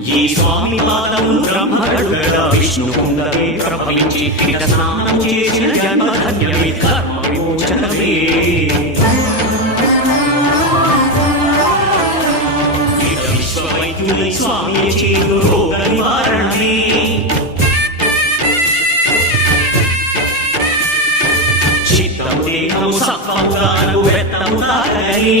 ఈ స్వామి పాదములు బ్రహ్మగడుగగా విష్ణు కుండమే ప్రభవించి ఇక స్నానము చేసిన జన్మధన్యమే కర్మ విమోచనమే. ఇక విశ్వవైద్యులై స్వామి చేయు రోగ నివారణమే. చిత్తము దేహము సత్వము గాను వెత్తము తాగని